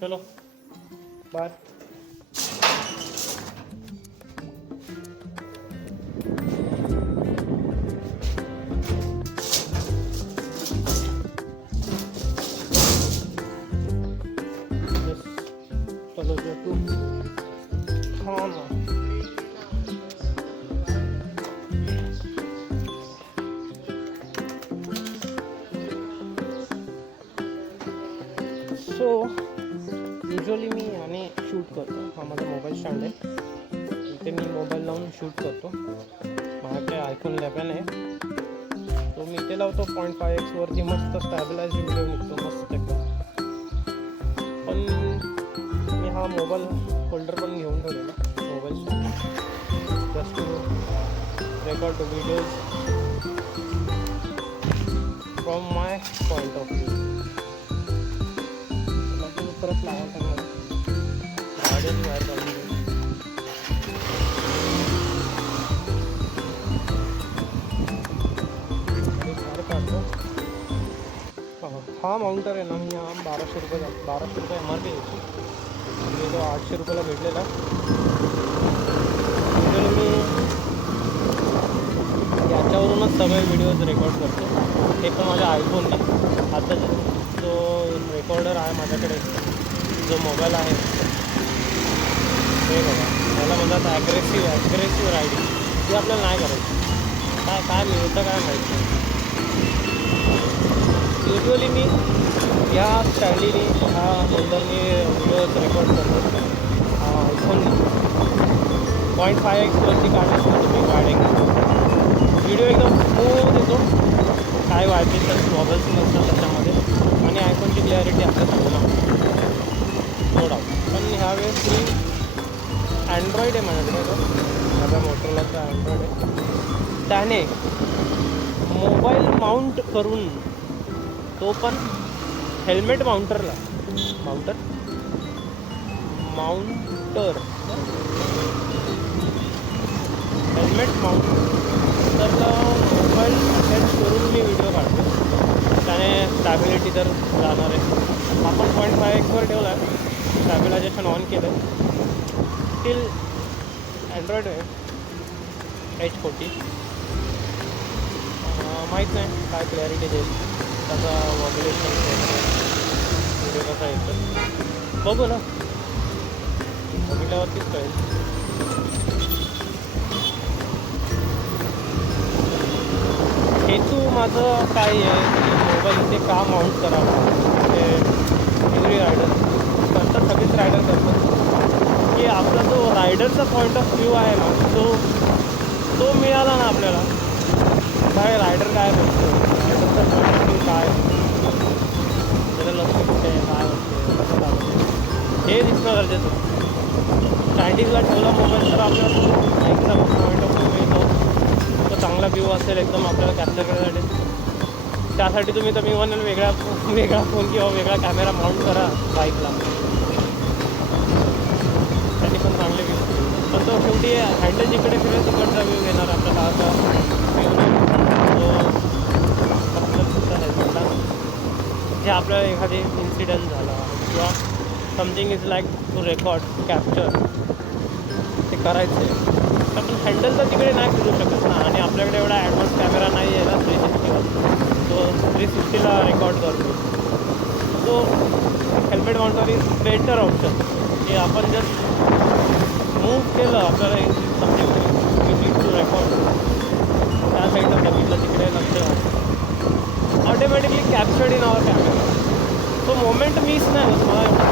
चलो बाय. चलो तू हाँ ना सो युजली मी याने शूट करतो. हा माझा मोबाईल स्टँड आहे. इथे मी मोबाईल लावून शूट करतो. माझ्याकडे आयफोन 11 आहे. तो मी इथे लावतो 0.5x वरती. मस्त स्टॅबिलाइज व्हिडिओ निघतो मस्त एकदम. पण मी हा मोबाईल होल्डर पण घेऊन ठेवलेला mobile stand just to record the videos from my point of view. परत लावायला टाकणार गाड्याची बाहेर काढून बाहेर काढतो. हा माउंटर आहे ना मी हा 1200 रुपये MRP यायची. म्हणजे तो 800 रुपयाला भेटलेला. म्हणजे मी याच्यावरूनच सगळे व्हिडिओज रेकॉर्ड करतो. हे पण माझ्या आयफोनने. आता जो रेकॉर्डर आहे माझ्याकडे, जो मोबाईल आहे हे बघा, याला म्हणतात ॲग्रेसिव्ह रायडिंग. ती आपल्याला नाही करायची. काय मिळतं काय माहिती नाही. युजली मी ह्या स्टँडीने ह्या होल्डरने व्हिडिओज रेकॉर्ड करतो. आयफोनने 0.5x वरती काढायचं तुम्ही काढेल व्हिडिओ एकदम स्मूथ येतो. काय व्हायब्रेशन्स वॉबल्स नसतात त्याच्यामध्ये. आणि आयफोनची क्लॅरिटी आपल्या चांगला नो डाऊट. पण ह्यावेळेस मी अँड्रॉईड आहे माझ्याकडे. तो माझ्या मोटरोलाचा अँड्रॉईड आहे. त्याने मोबाईल माउंट करून, तो पण हेल्मेट माउंटर हेल्मेट माउंटरला मोबाईल अटॅच करून मी व्हिडिओ काढतो. त्याने स्टॅबिलिटी तर जाणार आहे. आपण 0.5x वर ठेवला आहे. स्टॅबिलायझेशन ऑन केलं. स्टील अँड्रॉईड आहे H40. माहीत नाही काय क्लॅरिटी देईल, त्याचा वॉब्युलेशन व्हिडिओ कसा येतो बघू ना, बघितल्यावरतीच कळेल. हेतू माझं काय आहे की मोबाईल इथे का माउंट करावा. ते एव्हरी रायडर करतात, सगळेच रायडर करतात. की आपला जो रायडरचा पॉईंट ऑफ व्ह्यू आहे ना, तो मिळाला ना आपल्याला. काय रायडर काय बघतो, रायडरचा पॉईंट ऑफ व्ह्यू काय, त्याला लक्ष कुठे काय वाटते, कसं लागतं हे दिसणं गरजेचं. स्टँडिंगला ठेवला मोबाईल तर आपल्याला तो बाईकचा पॉईंट ऑफ व्ह्यू मिळतो. तो चांगला व्ह्यू असेल एकदम आपल्याला कॅप्चर करण्यासाठी. त्यासाठी तुम्ही तर मी म्हणेल वेगळा फोन किंवा वेगळा कॅमेरा माउंट करा बाईकला, त्याने पण चांगले व्ह्यू. पण तो शेवटी हँडल जिकडे फिरेल तिकडचा व्ह्यू घेणार आपल्याला. असा व्ह्यू जो आपल्याला हेल्मेटला जे आपल्याला एखादी इन्सिडेंट झाला किंवा something is like to record capture ते करायचं आहे. आपण हँडल तर तिकडे नाही फिरू शकत ना. आणि आपल्याकडे एवढा ॲडव्हान्स कॅमेरा नाही आहे ना 360वर. तो 360ला रेकॉर्ड करतो. तो हेल्मेट माउंटवर इज बेटर ऑप्शन. की आपण जस्ट मूव्ह केलं, आपल्याला something you need to record, त्या साईडला बघितलं तिकडे लक्ष automatically captured in our camera. तो मोमेंट मिस नाही होत. मला